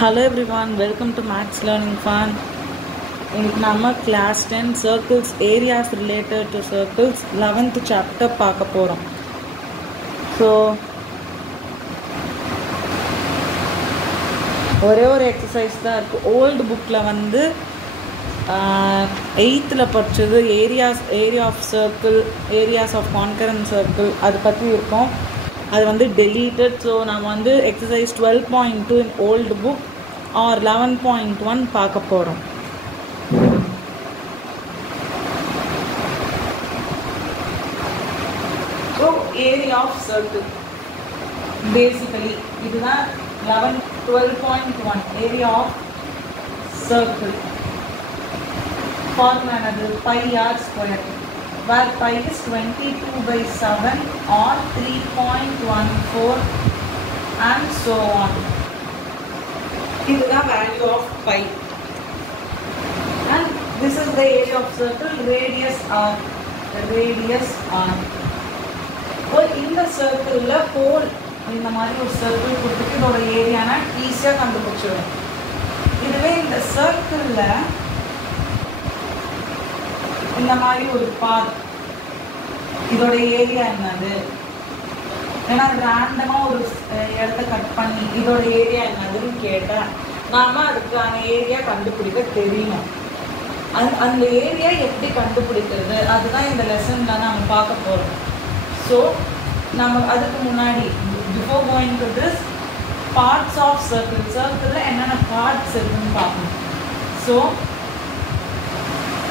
Hello everyone, welcome to Max Learning Fun. இன்னைக்கு நம்ம class 10 circles areas related to circles 11th chapter பார்க்க போகிறோம். So ஒரே ஒரு எக்ஸசைஸ் தான் இருக்குது. ஓல்டு புக்கில் வந்து 8th படித்தது area of circle, areas of கான்கரண்ட் சர்க்கிள் அது பற்றி இருக்கும். அது வந்து deleted. ஸோ நம்ம வந்து exercise 12.2 in old book or 11.1 பார்க்க போகிறோம். So area of circle basically இதுதான் 12.1 ஏரியா ஆஃப் சர்க்கிள். ஃபார்முலா என்னது? Pi r square, where pi is 22/7 or 3.14 and so on. This is the value of pi and this is the area of circle, radius r. So in the circle la whole இந்த மாதிரி ஒரு circle கொடுத்துட்டு இதோட ஏரியானா ஈஸியாக கண்டுபிடிச்சிடும். இதுவே இந்த சர்க்கிளில் இந்த மாதிரி ஒரு பாத், இதோட ஏரியா என்னது? ஏன்னா ரேண்டமாக ஒரு இடத்த கட் பண்ணி இதோட ஏரியா என்னதுன்னு கேட்டேன், நாம் அதுக்கான ஏரியா கண்டுபிடிக்க தெரியணும். அந்த ஏரியா எப்படி கண்டுபிடிக்கிறது அதுதான் இந்த லெசனில் நம்ம பார்க்க போகிறோம். ஸோ நம்ம அதுக்கு முன்னாடி before going to this parts of circle, சர்க்கிளில் என்னென்ன பார்ட்ஸ் இருக்குன்னு பார்க்கணும். ஸோ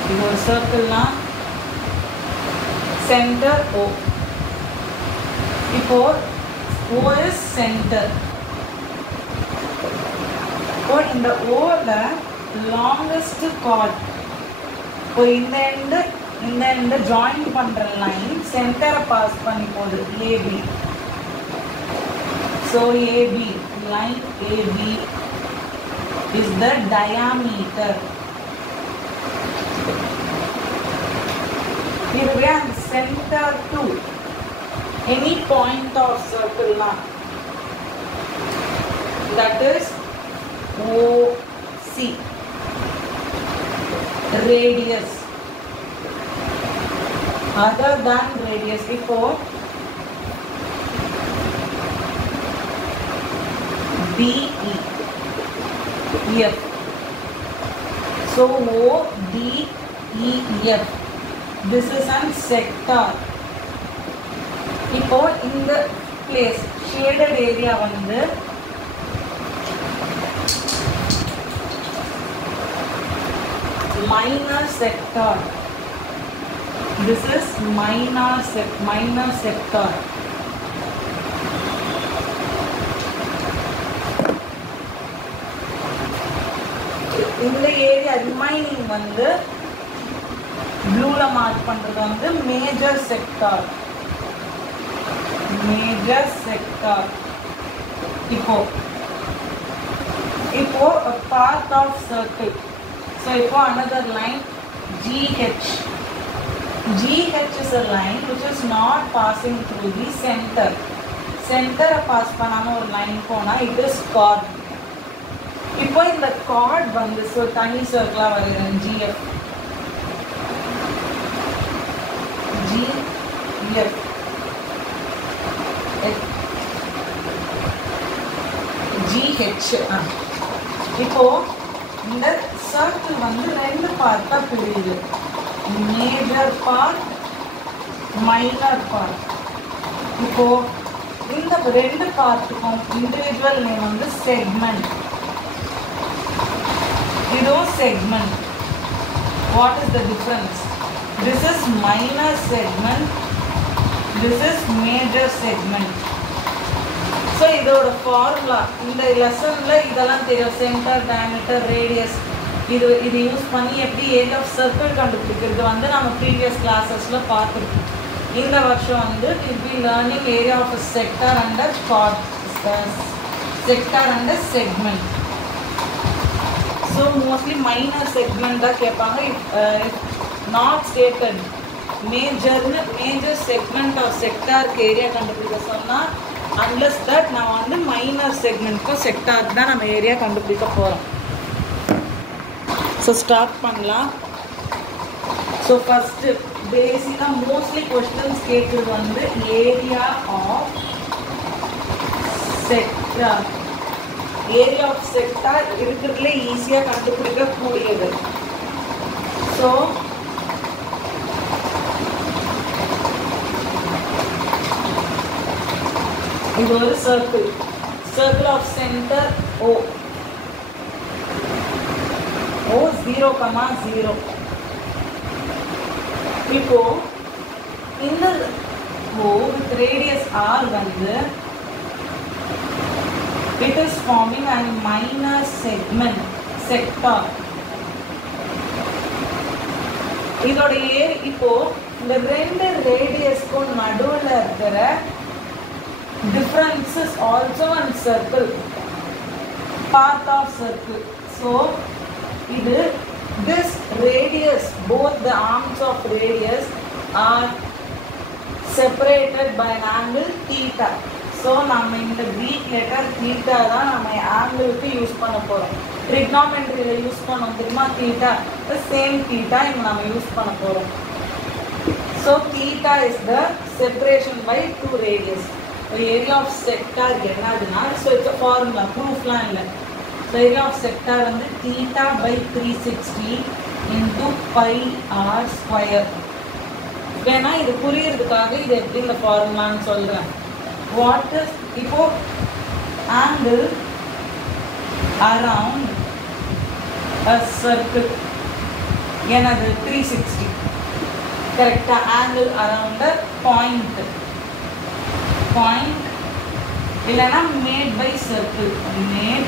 இது ஒரு சர்க்கிள்னா சென்டர் O. இப்போ O is சென்டர். இப்போ இந்த Oல லாங்கஸ்ட் கார்ட், இப்போ இந்த எண்டு ஜாயின் பண்ற லைன் சென்டரை பாஸ் பண்ணி போகுது, AB. So AB, line AB is the diameter. இதுவே அந்த centre to any point of circle that is OC, radius other than radius. இப்போ DE F, so ODEF, this is an sector. இப்போ இந்த place shaded area வந்து minor sector. This is minor sector. இந்த area remaining வந்து ப்ளூல mark பண்றது வந்து major sector. இப்போ part of circle. So இப்போ another line GH. GH is a line which is not passing through the center. சென்டரை pass பண்ணாம ஒரு லைன் போனா it is chord. இப்போ இந்த கார்ட் வந்து தனி சர்க்கிளா வருகிறேன் GF. GH. இப்போ இந்த சர்க்கிள் வந்து ரெண்டு பார்ட்டா பிரியுது, மேஜர் பார்ட், மைனர் பார்ட். இப்போ இந்த ரெண்டு பார்ட்டுக்கும் இண்டிவிஜுவல் நேம் வந்து செக்மெண்ட். இதுவும் segment. What is the difference? This is minor segment, this is major segment. So இதோட ஃபார்முலா இந்த லெசனில் இதெல்லாம் தெரியும். சென்டர், டயாமீட்டர், ரேடியஸ், இது யூஸ் பண்ணி எப்படி ஏரியா ஆஃப் சர்க்கிள் கண்டுபிடிக்கிறது வந்து நம்ம ப்ரீவியஸ் கிளாஸஸில் பார்த்துருக்கோம். இந்த வருஷம் வந்து will be learning area of sector and கார்ட், sector and segment. So mostly minor segment தான் கேட்பாங்க. Not stated major segment of செக்டாருக்கு ஏரியா கண்டுபிடிக்க சொன்னால் அன்லெஸ் தட் நான் வந்து மைனர் செக்மெண்ட்க்கும் செக்டாருக்கு தான் நம்ம ஏரியா கண்டுபிடிக்க போகிறோம். ஸோ ஸ்டார்ட் பண்ணலாம். ஸோ ஃபஸ்ட்டு பேசிக்காக மோஸ்ட்லி கொஸ்டின்ஸ் கேட்குறது வந்து area of sector. Area of sector இருக்கிறதுல ஈஸியாக கண்டுபிடிக்கக்கூடியது. ஸோ இது ஒரு circle. Circle of centre O. O 0,0. இப்போ இந்த O with radius R வந்து it is forming a minor segment sector. இதோட இப்போ இந்த ரெண்டு ரேடியஸ்க்கும் நடுவில் இருக்கிற difference is also in circle, part of circle. So இது this radius, both the arms of radius are separated by an angle theta. So நம்ம இந்த Greek letter theta தான் நம்ம ஆங்கிளுக்கு யூஸ் பண்ண போகிறோம். ட்ரிக்னாமெட்ரியில் யூஸ் பண்ணோம் தெரியுமா theta, the same theta இங்கே நம்ம யூஸ் பண்ண போகிறோம். So theta is the separation by two radius. Area of sector என்னதுன்னா, so it's a formula, proofலாம் இல்லை. So area of sector வந்து theta by 360 into pi r square. வேணா இது புரியறதுக்காக இது எப்படி இந்த ஃபார்முலான்னு சொல்கிறேன். வாட் இஸ் இப்போ ஆங்கிள் அரவுண்ட் a circle என்னது 360 கரெக்டாக. ஆங்கிள் அரவுண்ட் பாயிண்ட் இல்லைன்னா made by circle, made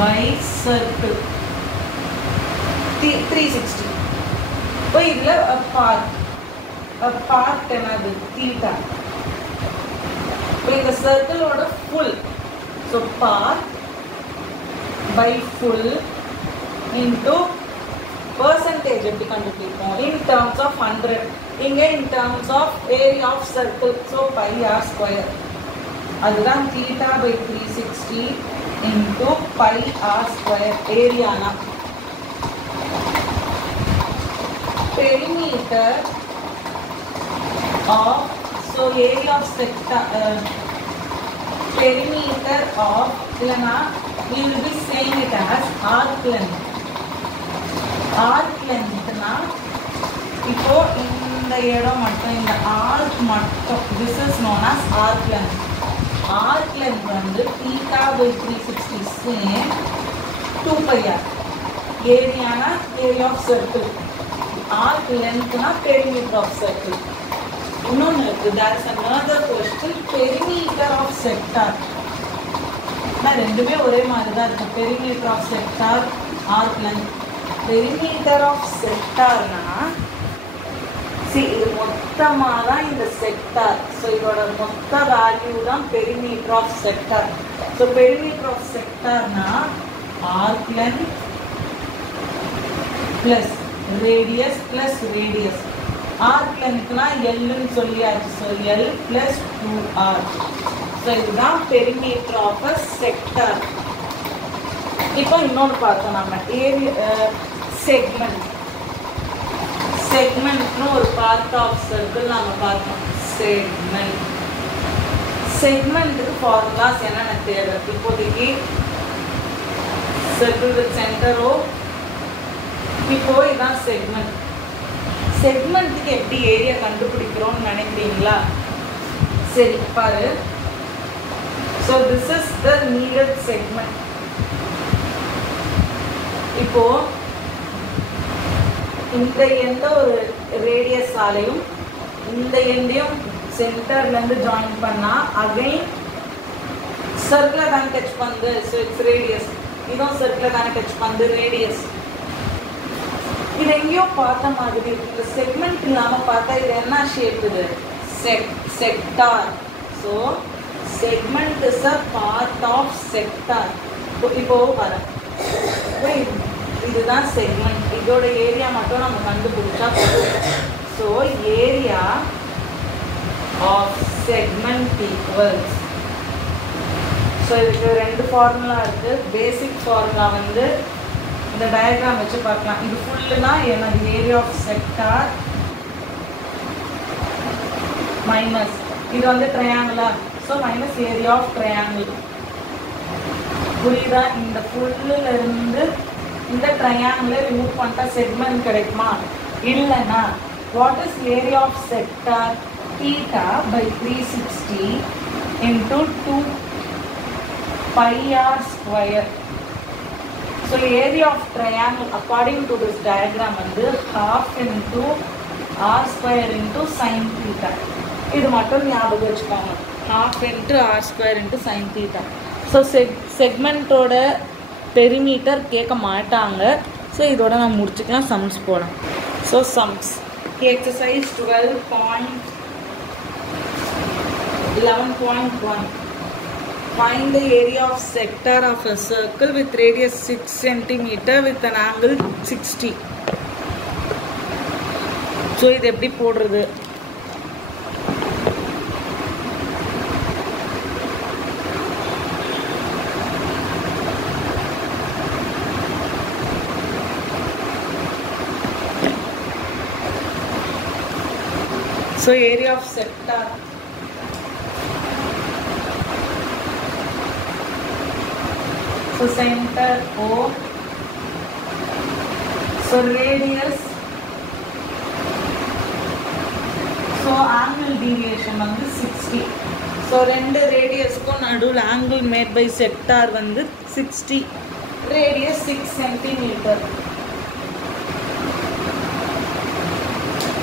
by circle 360. இப்போ இதில் பார்ட் என்னது தீட்டா. இப்போ இந்த சர்க்கிளோட full, so part by full into percentage எப்படி கண்டுபிடிப்போம், in terms of 100, இங்கே in terms of area of circle, so pi r square. அதுதான் theta by 360 into pi r square ஏரியானா. perimeter of, so area of sector, perimeter of இல்லைனா we will be saying it as arc length. Arc லென்த்னா இப்போ இந்த இடம் மட்டும், இந்த arc மட்டும், this is known as arc length. Arc length வந்து theta by 360 same 2 pi r. ஏரியானா ஏரியா ஆஃப் சர்க்கிள், ஆர்க் லென்த்னா பெரிமீட்டர் ஆஃப் சர்க்கிள். இன்னொன்று இருக்குது, that is another question, perimeter of sector. ஆனால் ரெண்டுமே ஒரே மாதிரி தான் இருக்குது, perimeter of sector, arc length. Perimeter of செக்டார்னா இது மொத்தமாக தான் இந்த செக்டார். ஸோ இதோட மொத்த வேல்யூ தான் perimeter of sector. So perimeter of செக்டார்னா arc length plus radius plus radius. Arc லென்த்னா எல்லுன்னு சொல்லியாச்சு, so l plus 2r. So இதுதான் பெரிமீட்டர் ஆஃப் அ செக்டார். இப்போ இன்னொன்று பார்த்தோம் நம்ம செக்மெண்ட். செக்மெண்ட்னு ஒரு பார்ட் ஆஃப் சர்க்கிள் நம்ம பார்த்தோம். செக்மெண்ட்டுக்கு ஃபார்முலாஸ் என்னென்ன தேவை இப்போதைக்கு? சர்க்கிள் வித் சென்டரோ, இப்போ இதுதான் செக்மெண்ட். செக்மெண்ட்டுக்கு எப்படி ஏரியா கண்டுபிடிக்கிறோம்னு நினைக்கிறீங்களா? சரி பாரு. So this is the needed segment. இப்போ இந்த எந்த ஒரு ரேடியஸ் ஆலையும் இந்த எண்டையும் சென்டர்லேருந்து ஜாயின் பண்ணால் அகைன் சர்க்கிளை தானே டச் பண்ணுது, ஸோ இட்ஸ் ரேடியஸ். இதுவும் சர்க்கிளை தானே டச் பண்ணுது, ரேடியஸ். இது எங்கேயோ பார்த்த மாதிரி இருக்கு. இந்த செக்மெண்ட் இல்லாமல் பார்த்தா இது என்ன ஷேப்? இது sector. So segment is a part of sector. இப்போ வரேன், இதுதான் செக்மெண்ட். இதோட ஏரியா மட்டும் நம்ம கண்டுபிடிச்சா போதும். So area of segment equals. So இதுக்கு ரெண்டு ஃபார்முலா இருக்கு. பேசிக் ஃபார்முலா வந்து இந்த டயக்ராம் வச்சு பார்க்கலாம். இது ஃபுல்லுனா எனக்கு ஏரியா ஆஃப் செக்டார் மைனஸ் இது வந்து ட்ரையாங்கிளா, so minus area of triangle. புரியுதா? இந்த ஃபுல்லுல இருந்து இந்த ட்ரையாங்கிளை ரிமூவ் பண்ணிட்டா செக்மெண்ட் கிடைக்குமா? இல்லைன்னா what is area of sector? theta by 360 into 2 pi r square. So area of triangle according to this diagram வந்து half into r square into sin theta. இது மட்டும் ஞாபகம் வச்சுக்கோங்க. half into r square into sin theta. So செக்மெண்ட்டோட perimeter கேட்க மாட்டாங்க. So இதோட நான் முடிச்சுக்கலாம். சம்ஸ் போகலாம். So sums exercise 11.1. Find the area of sector of a circle with radius 6 cm with an angle 60. So இது எப்படி போடுறது? So area of sector. So center O. So radius. So angle deviation வந்து 60. So ரெண்டு ரேடியஸ்க்கும் நடுவில் angle made by sector வந்து 60. Radius 6 cm.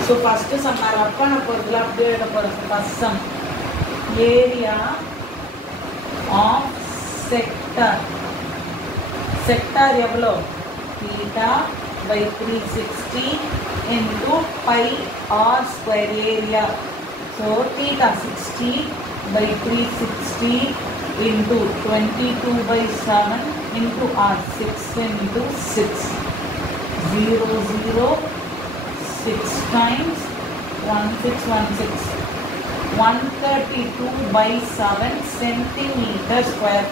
So first sum நான் ரப் பண்ண போறதுல அப்படியே எழுத போறேன். First sum area of sector. Sector எவ்வளோ? theta by 360 into pi r square area. So theta 60 by 360 into 22 by 7 into r. 6 into 6. 0, 0, 6 times 1616. 132 by 7 centimeter square.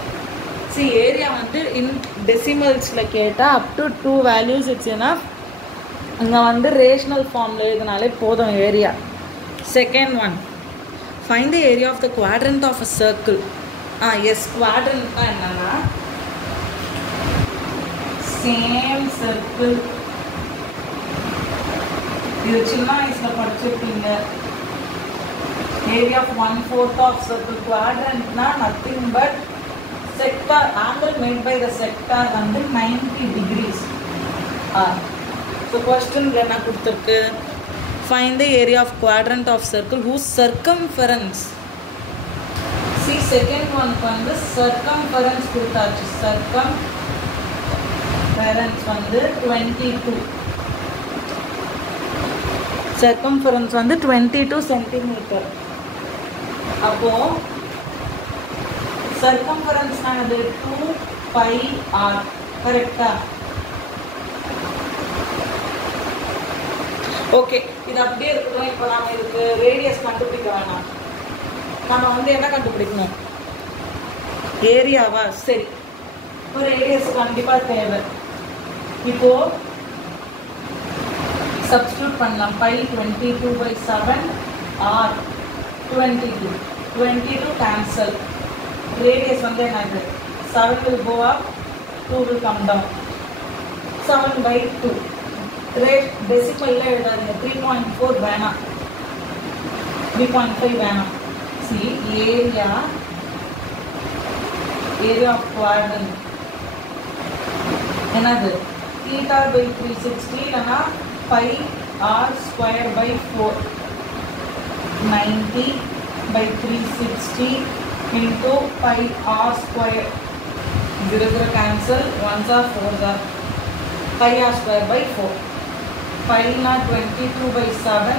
See area வந்து in decimals-ல கேட்டால் up to 2 values it's enough. இங்கே வந்து rational ஃபார்மில் எழுதினாலே போதும் area. Second one, find the area of the quadrant of a circle. Yes, குவாட்ரண்ட்னா என்னன்னா same circle. இது சின்ன வயசில் படிச்சிருப்பீங்க. Area of 1/4 of circle. குவாட்ரண்ட்னா nothing but sector angle made by the sector வந்து 90 degrees. So question என்ன கொடுத்திருக்கு? Find the area of quadrant of circle whose circumference. See second one வந்து circumference கொடுத்தாச்சு. Circumference வந்து 22. Circumference வந்து 22 cm. அப்போ circumference நானது 2 pi r. கரெக்டா? ஓகே, இது அப்படியே இருக்கட்டும். இப்போ நாம இதுக்கு ரேடியஸ் கண்டுபிடிக்க வேணாம். நம்ம வந்து என்ன கண்டுபிடிக்கணும்? ஏரியாவா? சரி, இப்போ ரேடியஸ் கண்டிப்பாக தேவை. இப்போ சப்ஸ்டியூட் பண்ணலாம். Pi 22 by 7 r 22. 22 cancel. Radius வந்து என்னது? 7 will go up, 2 will come down. 7 by 2. டெசிமல்ல எழுதாதீங்க. 3.4 வேணாம், 3.5 வேணாம். See area of quadrant என்னது? theta by 360 இல்லைனா pi r square by 4. 90 by 360 into pi r square. 0 cancel. 1s are 4s are. Pi r square by 4. Pi na 22 by 7.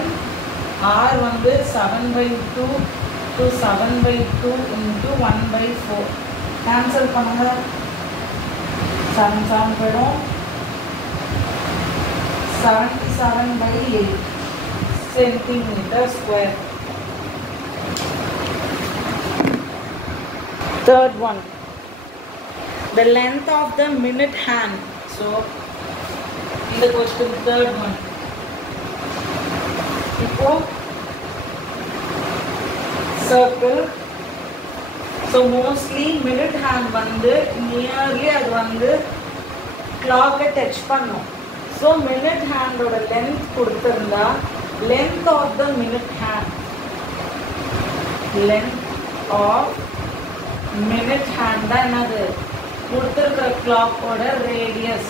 R வந்து 7 by 2 to 7 by 2 into 1 by 4. Cancel பண்ணுங்க. 7 7 போயிடும். 77 by 8 centimeter square. Third one, the length of the minute hand. So in the question, third one. Now, circle. So mostly minute hand வந்து nearly அது வந்து clock touch பண்ணும். So minute hand ஓட length கொடுத்திருந்தா length of the minute hand, length of minute hand தான் என்னது கொடுத்திருக்கிற clock ஓட radius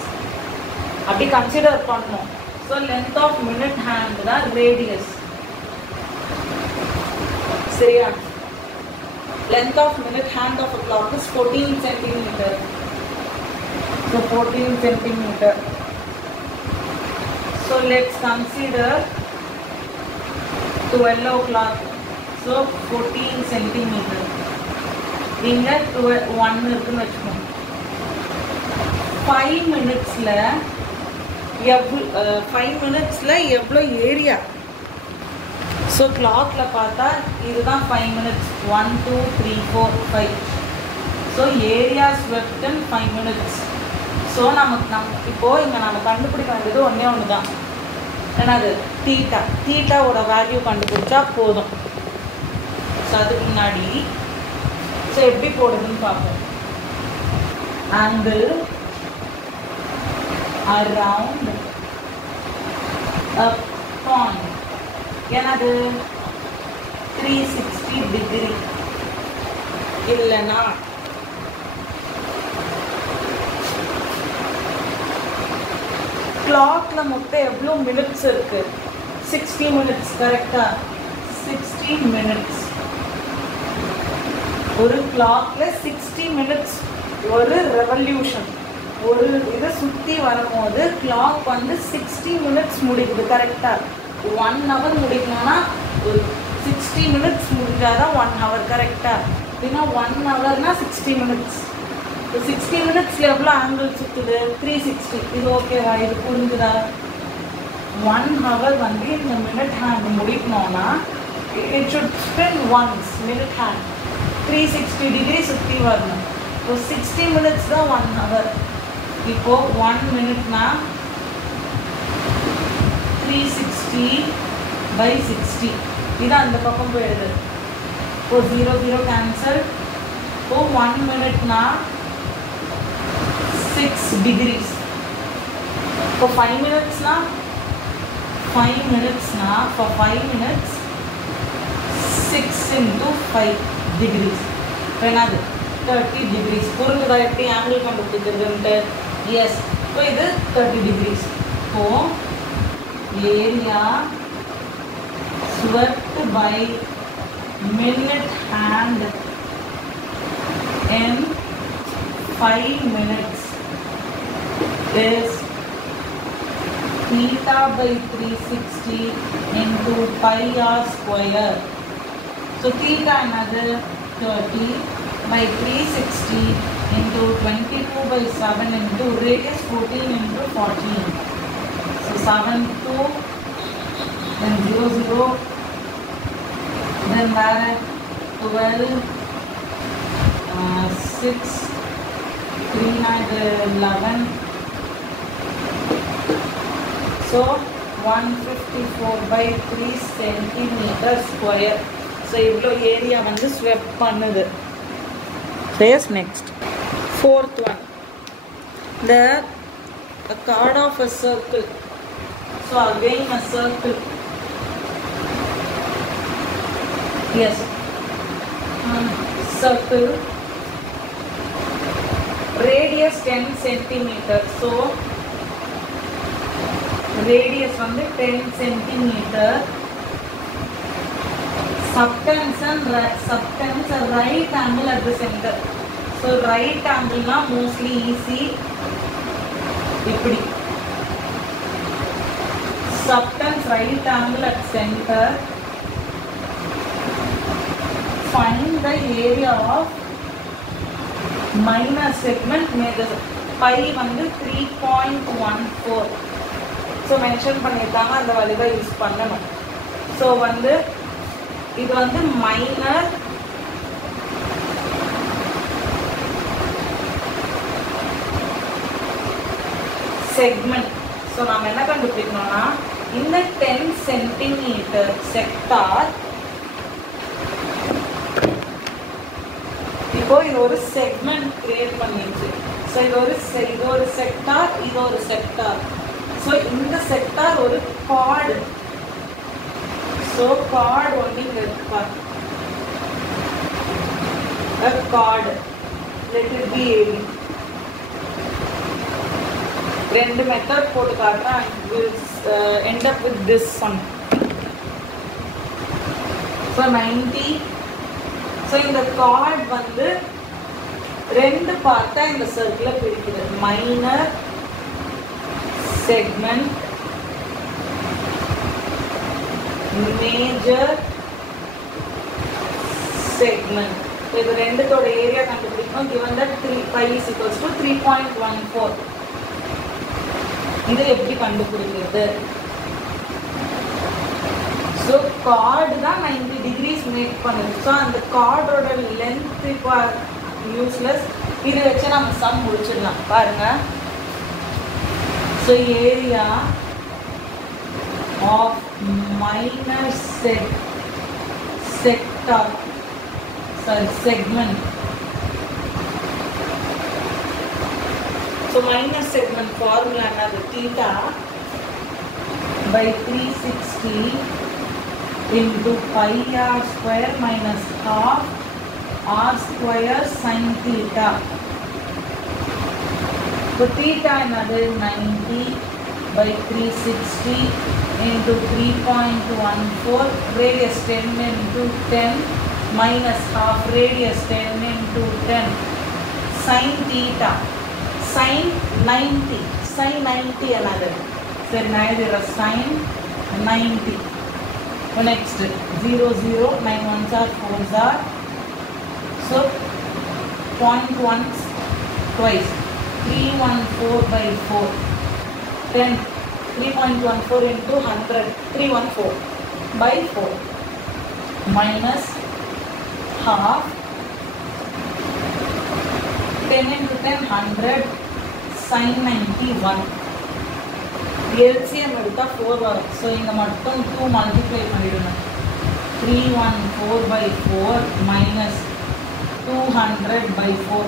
அப்படி கன்சிடர் பண்ணணும். So length of minute hand தான் radius. சரியா? Length of minute hand of a clock is 14 centimeter. So 14 centimeter. So let's consider 12 o'clock. So 14 centimeter. இங்க 1 இருக்குன்னு வச்சுக்கோங்க. 5 minutesல 5 minutesல எவ்வளோ ஏரியா? ஸோ கிளாக்கில் பார்த்தா இதுதான் 5 minutes. 1 2 3 4 5. ஸோ ஏரியா ஸ்வெப்ட் இன் 5 minutes. ஸோ இப்போது இங்கே நம்ம கண்டுபிடிக்க வேண்டியது ஒன்று தான். என்னது? தீட்டாவோட வேல்யூ கண்டுபிடிச்சா போதும். ஸோ அதுக்கு முன்னாடி ஸோ எப்படி போடுதுன்னு பார்ப்போம். Angle around a point. என்னது? 360 degree. இல்லைனா கிளாக்ல மொத்தம் எவ்வளோ மினிட்ஸ் இருக்கு? 60 minutes. கரெக்டா? 60 minutes. ஒரு கிளாக்ல 60 minutes ஒரு ரெவல்யூஷன், ஒரு இதை சுற்றி வரும்போது கிளாக் வந்து 60 minutes முடிக்குது. கரெக்டா? 1 hour முடிக்கணும்னா ஒரு 60 minutes முடிஞ்சாதான் 1 hour. கரெக்டா? அப்படின்னா 1 hourனா 60 minutes. இப்போ 60 minutesல எவ்வளோ ஆங்கிள் சுற்றுது? 360. இது ஓகேவா? இது புரிஞ்சுதா? 1 hour வந்து இந்த மினிட் ஹேண்ட் முடிக்கணும்னா it should spin once minute hand 360 degree சுற்றி வரணும். இப்போ 60 minutes தான் 1 hour. இப்போது 1 minuteனா 360/60. இது அந்த பக்கம் போயிடுது. இப்போ 0 0 கேன்சல். இப்போ 1 minuteனா 6 degrees. இப்போ 5 minutesனா 5 minutesனா for 5 minutes 6 into 5 degrees. என்னது? 30 degrees. புரிஞ்சுதா எப்படி ஆங்கிள் கண்டுபிடிக்கிறதுன்ட்டு? எஸ். இப்போ இது 30 degrees. இப்போ area swept by minute hand in 5 minutes is theta by 360 into pi r square. So theta another 30 by 360 into 22/7 into radius 14 into 14. So 7 2 then 0 0 then where 12 6 3 9 11. So 154/3 centimeter square. So இவ்வளோ area வந்து swept பண்ணுது. Yes, next. Fourth one. The chord of a circle. So again a circle. Yes. Circle. Radius 10 centimeter. So radius வந்து 10 centimeter. Subtends a right angle at the center. So right angle na mostly easy. இப்படி subtends right angle at center. Find the area of minor segment major. Pi வந்து 3.14. So mention பண்ணிருக்காங்க, அந்த வழியை use பண்ணணும். So வந்து இது வந்து minor segment. So நாம் என்ன கண்டுபிடிக்கணும்னா இந்த 10 சென்டிமீட்டர் செக்டார், இப்போ இது ஒரு செக்மெண்ட் கிரியேட் பண்ணிடுச்சு. ஸோ இது ஒரு செக்டார், இது ஒரு செக்டார். ஸோ இந்த செக்டார் ஒரு கார்டு. ஸோ கார்டு ஒன்று இங்கே இருக்கு, a chord, let it be AB. ரெண்டு மெத்தட் போட்டு காட்டுறேன். will end up with this one. So 90. So இந்த chord வந்து ரெண்டு பார்ட்டா இந்த சர்க்கிளை பிரிக்குது. Minor segment, major segment. இது ரெண்டுத்தோட ஏரியா கண்டுபிடிக்கணும். given that pi is equals to 3.14. இது எப்படி கண்டுபிடிக்கிறது? ஸோ கார்டு தான் 90 degrees மேக் பண்ணுது. ஸோ அந்த கார்டோட லென்த் இப்போ யூஸ்லெஸ். இதை வச்சு நம்ம சம் முடிச்சிடலாம். பாருங்க. So area of minor sector, segment. So minor segment formula another theta by 360 into pi r square minus half r square sin theta. So theta another 90 by 360 into 3.14, radius 10 into 10 minus half, radius 10 into 10, sin theta, sin 90, sin 90 another. So now there are sin 90. So next 0 0, 9 ones are 4s are. So 0.1 twice, 314 by 4, 10, 3.14 into 100, 314 by 4 minus half, 10 into 10, 100, sin 91. LCM எடுத்தா 4 வரும். So இங்கே மட்டும் 2 multiply பண்ணிடணும். 314 by 4 minus 200 by 4.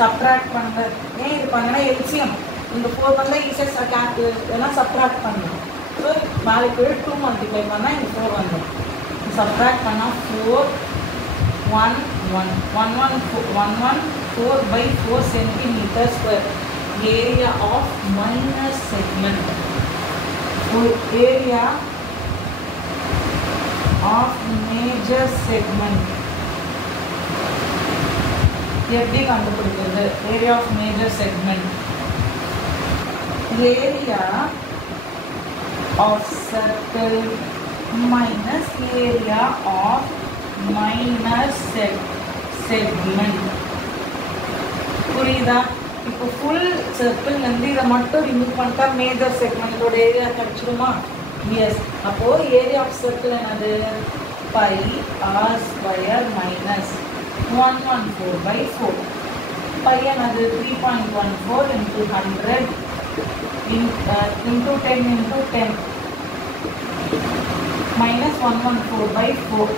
Subtract பண்ணுற ஏன் இது பண்ணனா LCM இந்த 4 பண்ணால் ஈஸியாக கேல்குலேட் சப்ராக்ட் பண்ணணும். ஸோ நாளைக்கு 2 மல்டிப்ளை பண்ணால் இந்த 4 வந்துடும். சப்ராக்ட் பண்ணால் 4 1 1 114 by 4 centimeter square. Area of minor segment. So area of major segment. எப்படி கண்டுபிடிக்கிறது? Area of major segment. Area of circle minus area of minor segment. புரியுதா? இப்போ ஃபுல் சர்க்கிள்லேருந்து இதை மட்டும் ரிமூவ் பண்ணிட்டா மேஜர் செக்மெண்ட்டோட ஏரியா கிடைச்சிருமா? எஸ். அப்போது ஏரியா ஆஃப் சர்க்கிள் என்னது? Pi r square minus 114 by 4. Pi என்னது? 3.14 into 100 into 10 into 10 minus 114 by 4.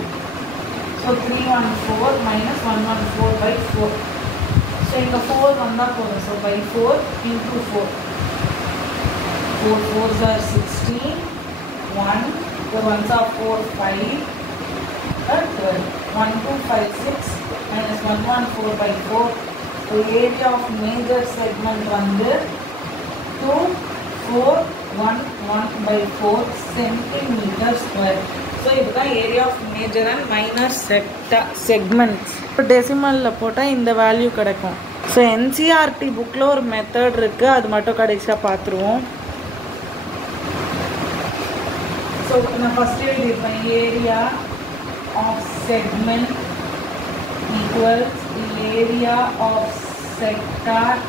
So 314 minus 114 by 4. So in the 4 வந்தால் போதும். So by 4 into 4. 4 4s are 16. 1 4 1s are 4 5 12. 1 2 5 6 minus 114 by 4. So area of major segment வந்து 2 4 1 1 by 4 centimeter square. So இதுதான் area of major and minor segments. இப்போ டெசிமலில் போட்டால் இந்த value கிடைக்கும். So NCERT புக்கில் ஒரு மெத்தட் இருக்குது, அது மட்டும் கடைசியாக பார்த்துருவோம். ஸோ நான் ஃபஸ்ட்டு எழுதியிருப்பேன். Area of segment equals area of sector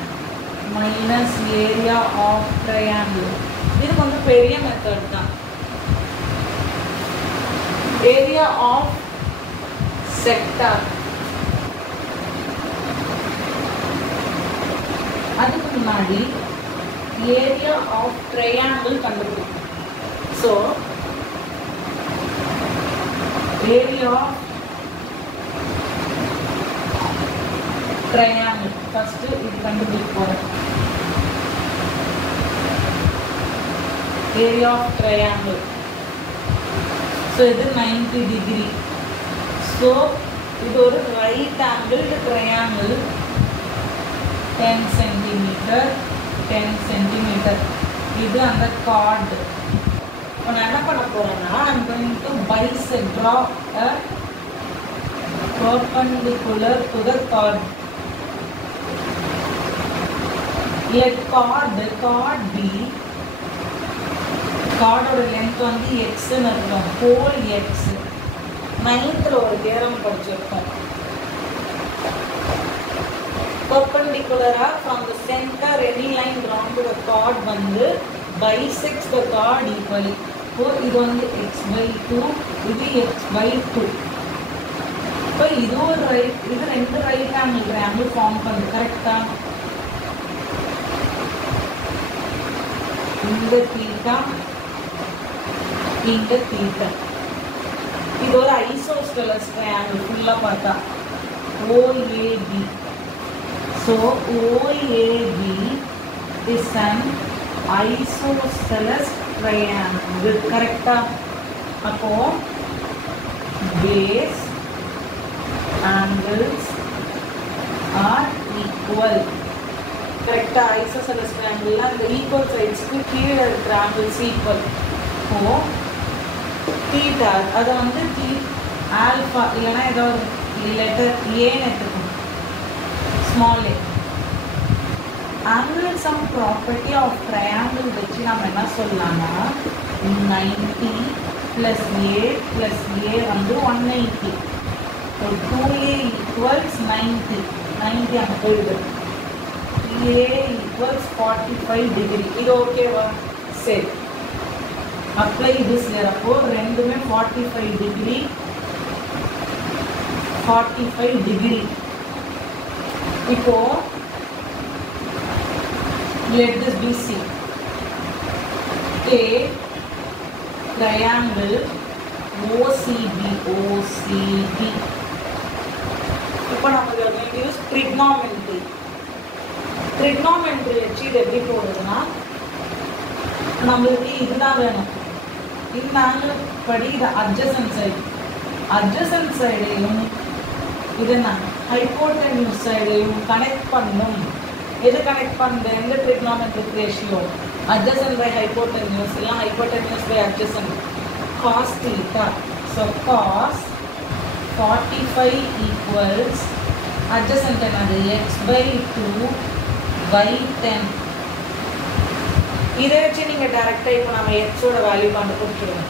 minus area of triangle. இது கொஞ்சம் பெரிய மெத்தட் தான். ஏரியா ஆஃப் செக்டார், அதுக்கு முன்னாடி ஏரியா ஆஃப் ட்ரையாங்கிள் கண்டுபிடிக்கும். So area of triangle first இது கண்டுபிடிக்க போகிறேன். Area of triangle. ஸோ இது 90 டிகிரி. ஸோ இது ஒரு right angled triangle. 10 centimetre 10 centimetre. இது அந்த கார்டு. இப்போ நான் என்ன பண்ண போகிறேன்னா, I'm going to bisect, draw a perpendicular to the chord. Let chord be, கார்டோட லென்த் வந்து எக்ஸ்ன்னு இருக்கும், ஹோல் எக்ஸ். 9th ஒரு தியரம் படிச்சிருக்கோம். Perpendicular from the center any line drawn to the chord வந்து bisects the chord equally. So இது வந்து x/2, இது x/2. இப்போ இது ஒரு ரைட், இது ரெண்டு ரைட் ஆங்கிள் ட்ரையாங்கிள் ஃபார்ம் பண்ணுது. கரெக்டா? இந்த தீட்டா இந்த தீட்டா. இது ஒரு ஐசோஸ்டெலஸ் ட்ரையாங்கிள் ஃபுல்லாக பார்த்தா. OAB. So OAB is an isosceles triangle. கரெக்டா? அப்போ base angles are equal. கரெக்டா? ஐசோஸ்செலஸ் ட்ரையாங்கிள்ல அந்த ஈக்குவல் சைட்ஸ்க்கு கீழே இருக்கிற ஆங்கிள்ஸ் ஈக்குவல். இப்போ தீட்டா அதை வந்து ஆல்ஃபா இல்லைன்னா ஏதோ ஒரு லெட்டர் ஏன்னு எடுத்துக்கணும். Small A. angle sum property of triangle வச்சு நம்ம என்ன சொல்லலாம்னா 90 plus a plus a வந்து 180. So 2a equals 90. 90 அங்கே போயிடுது. a equals 45 degree. இது ஓகேவா? சரி, அப்ளை this here. அப்போ ரெண்டுமே 45 degree 45 degree. இப்போ let this be C. A triangle OCB. இப்போ நம்ம யூஸ் trigonometry. trigonometry வச்சு இது எப்படி போடுறதுன்னா, நம்மளுக்கு இதுதான் வேணும். இந்த ஆங்கிள் படி இது அட்ஜசன்ட் சைடு. அட்ஜசன்ட் சைடையும் இது நான் ஹைப்போட்டென்யூஸ் சைடையும் கனெக்ட் பண்ணும். எது கனெக்ட் பண்ணுது? எந்த trigonometric ratio? Adjacent by hypotenuse இல்லை hypotenuse by adjacent. Cos theta. So cos 45 equals adjacent என்னது? x/2 by 10. இதை வச்சு நீங்கள் டைரெக்டாக இப்போ நம்ம எக்ஸோட வேல்யூ கண்டுபிடிச்சிடுவோம்.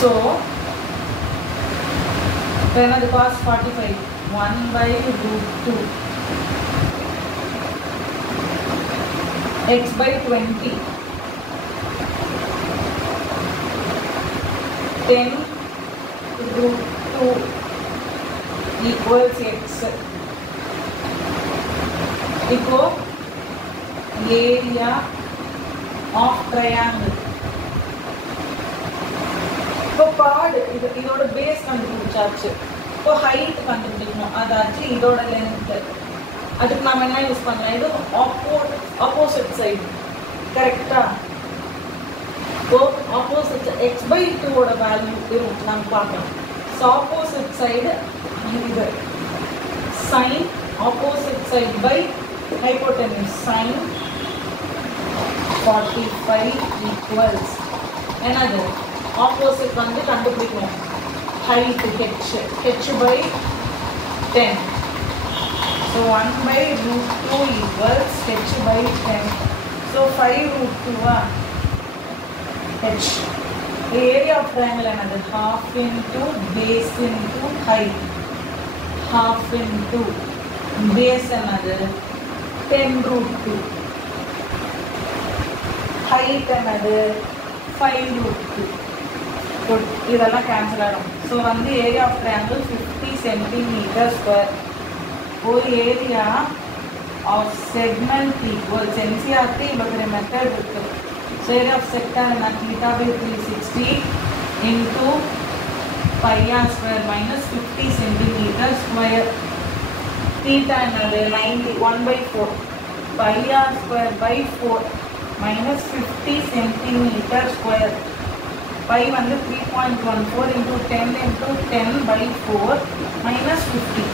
ஸோ இப்போ என்னது? Cos 45 1/√2 x/20 10√2 equals x. இப்போ ஏரியா ஆஃப் ட்ரையாங்கிள். இப்போ கார்டு இதோட பேஸ் கண்டுபிடிச்சாச்சு. இப்போ ஹைட் கண்டுபிடிக்கணும். அதாச்சு இதோட லென்த். அதுக்கு நம்ம என்ன யூஸ் பண்ணலாம்? இது ஆப்போசிட் சைடு. கரெக்டா? இப்போ ஆப்போசிட் x/2 ஓட வேல்யூ இருக்கும் நம்ம பார்க்கலாம். ஸோ ஆப்போசிட் சைடு இது sine opposite side by hypotenuse. Sine 45 equals என்னது? ஆப்போசிட் வந்து கண்டுபிடிக்கணும். Height h/10. So 1/√2 equals h/10. So 5√2 h. The area of triangle another half into base into height. Half into base another 10√2. Height another 5√2. Good. இதெல்லாம் cancel ஆகும். So வந்து area of triangle 50 cm². ஒரு area of segment equals NCERT இவங்க method இருக்கு. So area of sector என்ன theta by 360 into pi r square minus 50 centimeter square. Theta என்னது 91/4 pi r square by 4 minus 50 centimeter square. Pi வந்து 3.14 into 10 into 10/4 minus 50.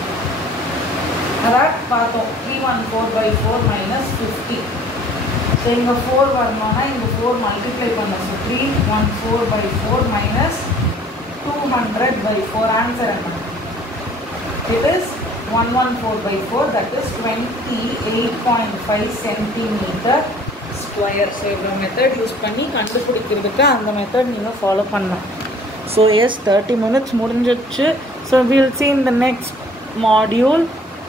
அதான் பார்த்தோம் 314/4 minus 50. So இங்கே 4 வரணும்னா இங்கே 4 மல்டிப்ளை பண்ண. So 314/4 minus 200/4. ஆன்சர் என்ன? It is 114/4, that is 28.5 centimeter square. So இவ்வளோ மெத்தட் யூஸ் பண்ணி கண்டுபிடிக்கிறதுக்கு அந்த மெத்தட் நீங்கள் ஃபாலோ பண்ணலாம். ஸோ எஸ் 30 minutes முடிஞ்சிடுச்சு. So we'll see in the next module.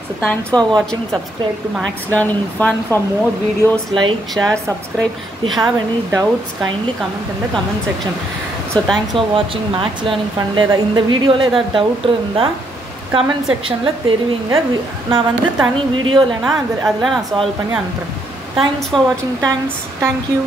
So thanks for watching. Subscribe to Max Learning Fun for more videos. Like, share, subscribe. If you have any doubts, kindly comment in the comment section. So thanks for watching Max Learning Fun. இந்த வீடியோவில் ஏதாவது doubt இருந்தால் comment செக்ஷனில் தெரிவிங்க. நான் வந்து தனி video இல்லைனா அதில் நான் சால்வ் பண்ணி அனுப்புகிறேன். தேங்க்ஸ் ஃபார் வாட்சிங். தேங்க்யூ.